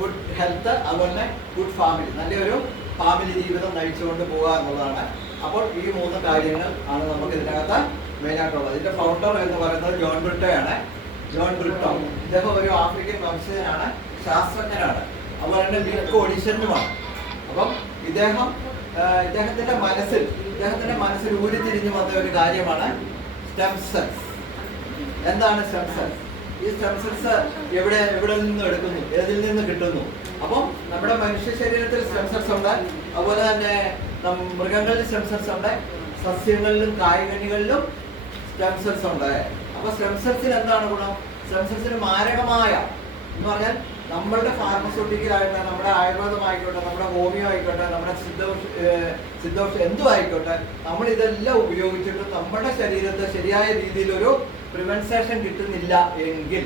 Good health, അതുപോലെ good family, നല്ലൊരു family ജീവിതം നയിച്ചുകൊണ്ട് പോകുക എന്നുള്ളതാണ്. അപ്പോൾ ഈ 3 കാര്യങ്ങൾ ആണ് നമുക്ക് ഇതിനകത്ത് മെയിനായിട്ടുള്ളത്. ഇതിന്റെ ഫൗണ്ടർ എന്ന് പറയുന്നത് ജോൺ ബ്രിട്ടോയാണ്. ജോൺ ബ്രിട്ടോ ഇദ്ദേഹം ഒരു ആഫ്രിക്കൻ വംശജനാണ്, ശാസ്ത്രജ്ഞനാണ്, അതുപോലെ തന്നെ ബിഗ് ഓഡിഷനുമാണ്. അപ്പം ഇദ്ദേഹത്തിന്റെ മനസ്സിൽ ഊരിത്തിരിഞ്ഞു വന്ന ഒരു കാര്യമാണ് സ്റ്റെം സെൽസ്. എന്താണ് സ്റ്റെം സെൽസ്? ഈ സ്റ്റെം സെൽസ് എവിടെ നിന്ന് എടുക്കുന്നു, ഏതിൽ നിന്ന് കിട്ടുന്നു? അപ്പം നമ്മുടെ മനുഷ്യ ശരീരത്തിൽ സ്റ്റെം സെൽസ് ഉണ്ട്, അതുപോലെ തന്നെ മൃഗങ്ങളിൽ സ്റ്റെം സെൽസ് ഉണ്ട്, സസ്യങ്ങളിലും കായ്കനികളിലും സ്റ്റെം സെൽസ് ഉണ്ട്. അപ്പൊ സ്റ്റെം സെൽസിന് എന്താണ് ഗുണം? സ്റ്റെം സെൽസിന് മാരകമായ എന്ന് പറഞ്ഞാൽ നമ്മളുടെ ഫാർമസ്യൂട്ടിക്കൽ ആയിട്ട്, നമ്മുടെ ആയുർവേദമായിക്കോട്ടെ, നമ്മുടെ ഹോമിയോ ആയിക്കോട്ടെ, നമ്മുടെ സിദ്ധൌഷ എന്തും ആയിക്കോട്ടെ, നമ്മൾ ഇതെല്ലാം ഉപയോഗിച്ചിട്ട് നമ്മുടെ ശരീരത്തെ ശരിയായ രീതിയിലൊരു പ്രിവെൻസേഷൻ കിട്ടുന്നില്ല എങ്കിൽ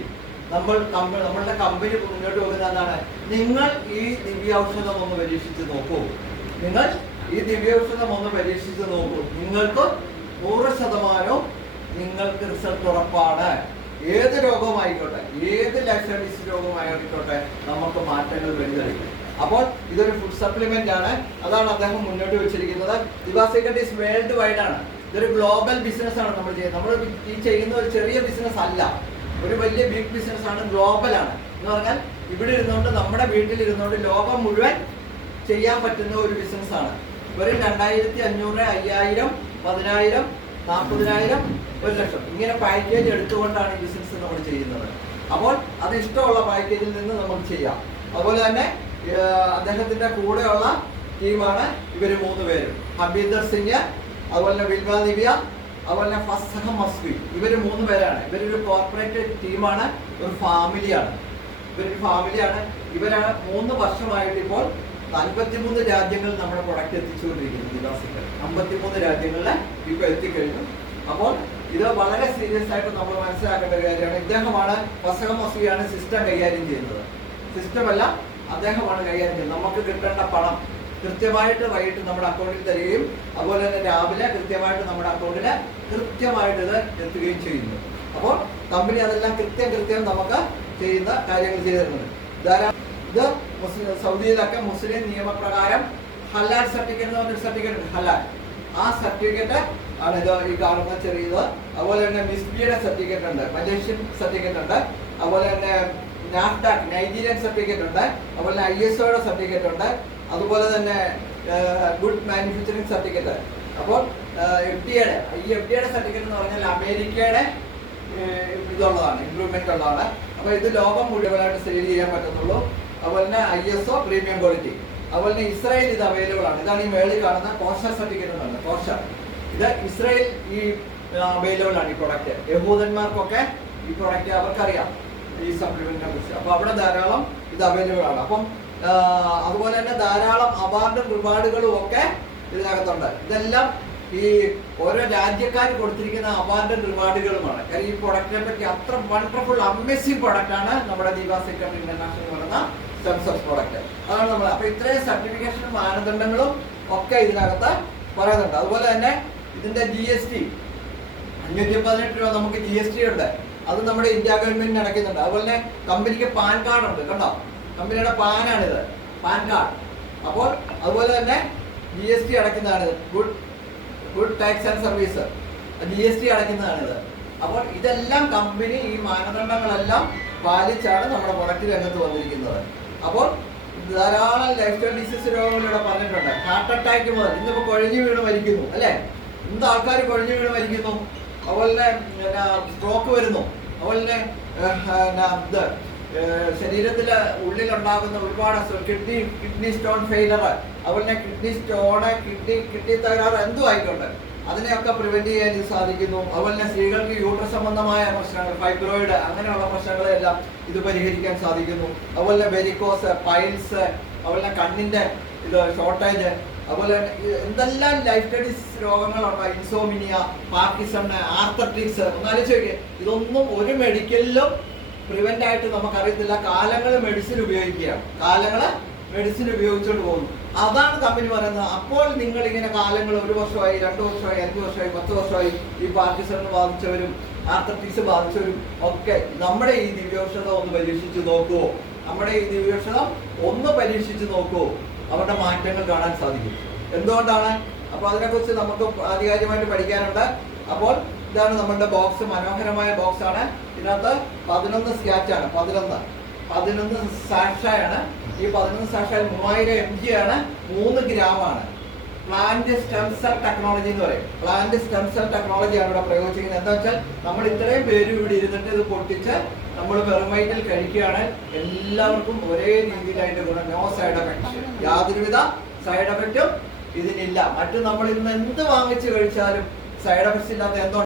നമ്മളുടെ കമ്പനി മുന്നോട്ട് പോകുന്നത് എന്താണ്? നിങ്ങൾ ഈ ദിവ്യൌഷധം ഒന്ന് പരീക്ഷിച്ച് നോക്കൂ, നിങ്ങൾക്ക് 100% നിങ്ങൾക്ക് റിസൾട്ട് ഉറപ്പാണ്. ഏത് രോഗമായിക്കോട്ടെ, ഏത് ലൈഫ് സ്റ്റൈൽ ഡിസീസ് രോഗമായിക്കോട്ടെ, നമുക്ക് മാറ്റങ്ങൾ വരുന്നതായിരിക്കും. അപ്പോൾ ഇതൊരു ഫുഡ് സപ്ലിമെന്റ് ആണ്. അതാണ് അദ്ദേഹം മുന്നോട്ട് വെച്ചിരിക്കുന്നത്. ദിവാസിക്കട്ടീസ് വേൾഡ് വൈഡ് ആണ്. ഇതൊരു ഗ്ലോബൽ ബിസിനസ് ആണ് നമ്മൾ ചെയ്യുന്നത്. നമ്മൾ ഈ ചെയ്യുന്ന ഒരു ചെറിയ ബിസിനസ് അല്ല, ഒരു വലിയ ബിഗ് ബിസിനസ് ആണ്, ഗ്ലോബൽ ആണ്. എന്ന് പറഞ്ഞാൽ ഇവിടെ ഇരുന്നുകൊണ്ട്, നമ്മുടെ വീട്ടിലിരുന്നുകൊണ്ട് ലോകം മുഴുവൻ ചെയ്യാൻ പറ്റുന്ന ഒരു ബിസിനസ് ആണ്. വെറും 2500, 5000, 10000, 40000, 1,00,000 ഇങ്ങനെ പാക്കേജ് എടുത്തുകൊണ്ടാണ് ഈ ബിസിനസ് നമ്മൾ ചെയ്യുന്നത്. അപ്പോൾ അത് ഇഷ്ടമുള്ള പാക്കേജിൽ നിന്ന് നമുക്ക് ചെയ്യാം. അതുപോലെ തന്നെ അദ്ദേഹത്തിന്റെ കൂടെയുള്ള ടീമാണ് ഇവർ 3 പേരും. ഹബീന്ദർ സിംഗ്, അതുപോലെ തന്നെ വിൽമ നിവിയ, അതുപോലെ തന്നെ ഫസ്ഹ മസ്വി. ഇവർ 3 പേരാണ്. ഇവരൊരു കോർപ്പറേറ്റ് ടീമാണ്, ഒരു ഫാമിലിയാണ്. ഇവരാണ് 3 വർഷമായിട്ട് ഇപ്പോൾ 43 രാജ്യങ്ങളിൽ നമ്മുടെ പ്രൊഡക്റ്റ് എത്തിച്ചുകൊണ്ടിരിക്കുന്നത്. ദിവാസിക്കൽ 53 രാജ്യങ്ങളിൽ ഇപ്പോൾ എത്തിക്കഴിഞ്ഞു. അപ്പോൾ ഇത് വളരെ സീരിയസ് ആയിട്ട് നമ്മൾ മനസ്സിലാക്കേണ്ട ഒരു കാര്യമാണ്. ഇദ്ദേഹമാണ്, ഫസ്ഹ മസ്വിയാണ് സിസ്റ്റം കൈകാര്യം ചെയ്യുന്നത്. സിസ്റ്റമല്ല, അദ്ദേഹമാണ് കൈകാര്യം ചെയ്യുന്നത്. നമുക്ക് കിട്ടേണ്ട പണം കൃത്യമായിട്ട് വൈകിട്ട് നമ്മുടെ അക്കൗണ്ടിൽ തരികയും, അതുപോലെ തന്നെ രാവിലെ കൃത്യമായിട്ട് നമ്മുടെ അക്കൗണ്ടിൽ കൃത്യമായിട്ട് ഇത് എത്തുകയും ചെയ്യുന്നു. അപ്പോൾ കമ്പനി അതെല്ലാം കൃത്യം നമുക്ക് ചെയ്യുന്ന കാര്യങ്ങൾ ചെയ്തു തരുന്നുണ്ട്. ഇത് സൗദിയിലൊക്കെ മുസ്ലിം നിയമപ്രകാരം ഹലാൽ സർട്ടിഫിക്കറ്റ് എന്ന് പറഞ്ഞൊരു സർട്ടിഫിക്കറ്റ് ഉണ്ട്, ഹലാൽ. ആ സർട്ടിഫിക്കറ്റ് ആണ് ഇത് ഈ കാണുന്ന ചെറിയത്. അതുപോലെ തന്നെ മിസ്ബിയുടെ സർട്ടിഫിക്കറ്റ് ഉണ്ട്, മലേഷ്യൻ സർട്ടിഫിക്കറ്റ് ഉണ്ട്, അതുപോലെ തന്നെ നാഫ്ഡാക് നൈജീരിയൻ സർട്ടിഫിക്കറ്റ് ഉണ്ട്, അതുപോലെ തന്നെ ISOയുടെ സർട്ടിഫിക്കറ്റ് ഉണ്ട്, അതുപോലെ തന്നെ ഗുഡ് മാനുഫാക്ചറിങ് സർട്ടിഫിക്കറ്റ്. അപ്പോൾ FDA സർട്ടിഫിക്കറ്റ് എന്ന് പറഞ്ഞാൽ അമേരിക്കയുടെ ഇതുള്ളതാണ്, ഇംപ്രൂവ്മെന്റ് ഉള്ളതാണ്. അപ്പോൾ ഇത് ലോകം മുഴുവനായിട്ട് സെയിൽ ചെയ്യാൻ പറ്റുന്നുള്ളൂ. അതുപോലെ തന്നെ ISO പ്രീമിയം ക്വാളിറ്റി. അതുപോലെ തന്നെ ഇസ്രായേൽ ഇത് അവൈലബിൾ ആണ്. ഇതാണ് ഈ മേളിൽ കാണുന്ന കോഷർ സർട്ടിഫിക്കറ്റ് എന്ന് പറയുന്നത്. കോഷർ ഇത് ഇസ്രായേൽ ഈ അവൈലബിൾ ആണ്. ഈ പ്രൊഡക്റ്റ് യഹൂദന്മാർക്കൊക്കെ ഈ പ്രൊഡക്റ്റ് അവർക്കറിയാം ഈ സപ്ലിമെന്റിനെ കുറിച്ച്. അപ്പോൾ അവിടെ ധാരാളം ഇത് അവൈലബിൾ ആണ്. അപ്പം അതുപോലെ തന്നെ ധാരാളം അവാർഡും റിവാർഡുകളും ഒക്കെ ഇതിനകത്തുണ്ട്. ഇതെല്ലാം ഈ ഓരോ രാജ്യക്കാർ കൊടുത്തിരിക്കുന്ന അവാർഡും റിവാർഡുകളുമാണ്. കാര്യം ഈ പ്രൊഡക്റ്റിനെ പറ്റി അത്ര വണ്ടർഫുൾ അമേസിംഗ് പ്രൊഡക്റ്റ് ആണ് നമ്മുടെ ദിവാസിക്കൽ ഇന്റർനാഷണൽ എന്ന് പറയുന്ന സ്റ്റെം സെൽസ് പ്രൊഡക്റ്റ്. അതാണ് നമ്മൾ. അപ്പൊ ഇത്രയും സർട്ടിഫിക്കേഷൻ മാനദണ്ഡങ്ങളും ഒക്കെ ഇതിനകത്ത് പറയുന്നുണ്ട്. അതുപോലെ തന്നെ ഇതിന്റെ GST 518 രൂപ നമുക്ക് GST ഉണ്ട്. അത് നമ്മുടെ ഇന്ത്യ ഗവൺമെന്റിന് അടയ്ക്കുന്നുണ്ട്. അതുപോലെ തന്നെ കമ്പനിക്ക് പാൻ കാർഡ് ഉണ്ട്, കണ്ടോ? കമ്പനിയുടെ പാനാണിത്, പാൻ കാർഡ്. അപ്പോൾ അതുപോലെ തന്നെ GST അടയ്ക്കുന്നതാണിത്. Good tax and service GST അടയ്ക്കുന്നതാണിത്. അപ്പോൾ ഇതെല്ലാം കമ്പനി ഈ മാനദണ്ഡങ്ങളെല്ലാം പാലിച്ചാണ് നമ്മുടെ പ്രൊഡക്റ്റ് രംഗത്ത് വന്നിരിക്കുന്നത്. അപ്പോൾ ധാരാളം ലൈഫ് സ്റ്റൈൽ ഡിസീസ് രോഗങ്ങളിലൂടെ പറഞ്ഞിട്ടുണ്ട്. ഹാർട്ട് അറ്റാക്ക് മുതൽ ഇന്നിപ്പോൾ കുഴഞ്ഞു വീണ് മരിക്കുന്നു, അല്ലേ? എന്ത് ആൾക്കാർ കുഴഞ്ഞു വീണ് മരിക്കുന്നു. അതുപോലെ തന്നെ സ്ട്രോക്ക് വരുന്നു. അതുപോലെ തന്നെ ഇത് ശരീരത്തിലെ ഉള്ളിലുണ്ടാകുന്ന ഒരുപാട് കിഡ്നി സ്റ്റോൺ ഫെയിലർ, അതുപോലെ തന്നെ കിഡ്നി തകരാറ് എന്തും ആയിക്കോട്ടെ, അതിനെയൊക്കെ പ്രിവെന്റ് ചെയ്യാൻ സാധിക്കുന്നു. അതുപോലെ തന്നെ സ്ത്രീകൾക്ക് യൂട്രസ് സംബന്ധമായ പ്രശ്നങ്ങൾ, ഫൈബ്രോയിഡ്, അങ്ങനെയുള്ള പ്രശ്നങ്ങളെല്ലാം ഇത് പരിഹരിക്കാൻ സാധിക്കുന്നു. അതുപോലെ തന്നെ വെരിക്കോസ്, പൈൽസ്, അതുപോലെ തന്നെ കണ്ണിന്റെ ഇത് ഷോർട്ടേജ്, അതുപോലെ തന്നെ എന്തെല്ലാം ലൈഫ് സ്റ്റൈൽ രോഗങ്ങളുണ്ട്, ഇൻസോമിനിയ, പാർക്കിസൺ, ആർത്തട്രിക്സ്. ഒന്നാലോചിച്ച് നോക്കിയേ, ഇതൊന്നും ഒരു മെഡിക്കലിലും പ്രിവെന്റ് ആയിട്ട് നമുക്കറിയത്തില്ല. കാലങ്ങൾ മെഡിസിൻ ഉപയോഗിച്ചുകൊണ്ട് പോകുന്നു. അതാണ് കമ്പനി പറയുന്നത്. അപ്പോൾ നിങ്ങൾ ഇങ്ങനെ കാലങ്ങൾ 1 വർഷമായി, 2 വർഷമായി, 5 വർഷമായി, 10 വർഷമായി ഈ പാർക്കിസൺ ബാധിച്ചവരും ആർത്തറ്റിക്സ് ബാധിച്ചവരും ഒക്കെ നമ്മുടെ ഈ ദിവ്യൌഷധം ഒന്ന് പരീക്ഷിച്ച് നോക്കുമോ? നമ്മുടെ ഈ ദിവ്യക്ഷണം ഒന്ന് പരീക്ഷിച്ച് നോക്കൂ, അവരുടെ മാറ്റങ്ങൾ കാണാൻ സാധിക്കും. എന്തുകൊണ്ടാണ്? അപ്പോൾ അതിനെക്കുറിച്ച് നമുക്ക് ആധികാരികമായിട്ട് പഠിക്കാനുണ്ട്. അപ്പോൾ ഇതാണ് നമ്മുടെ ബോക്സ്, മനോഹരമായ ബോക്സ് ആണ്. ഇതിനകത്ത് 11 സ്കാച്ചാണ്, 11 സാഷയാണ്. ഈ 11 സാഷയിൽ 3000 mg ആണ്, 3 ഗ്രാമാണ്. പ്ലാന്റ് സ്റ്റെം സെൽ ടെക്നോളജി എന്ന് പറയും. പ്ലാന്റ് സ്റ്റെം സെൽ ടെക്നോളജിയാണ് ഇവിടെ പ്രയോഗിച്ചിരിക്കുന്നത്. എന്താ വെച്ചാൽ നമ്മൾ ഇത്രയും പേര് ഇവിടെ ഇരുന്നിട്ട് ഇത് പൊട്ടിച്ച് നമ്മൾ വെറും വയറ്റിൽ കഴിക്കുകയാണ്. എല്ലാവർക്കും ഒരേ രീതിയിലായിട്ട് ഗുണം, നോ സൈഡ് എഫക്ട്, യാതൊരുവിധ സൈഡ് എഫക്റ്റും ഇതിനില്ല. മറ്റു നമ്മൾ ഇന്ന് എന്ത് വാങ്ങിച്ച് കഴിച്ചാലും സൈഡ് എഫക്ട്സ് ഇല്ലാത്ത എന്തോ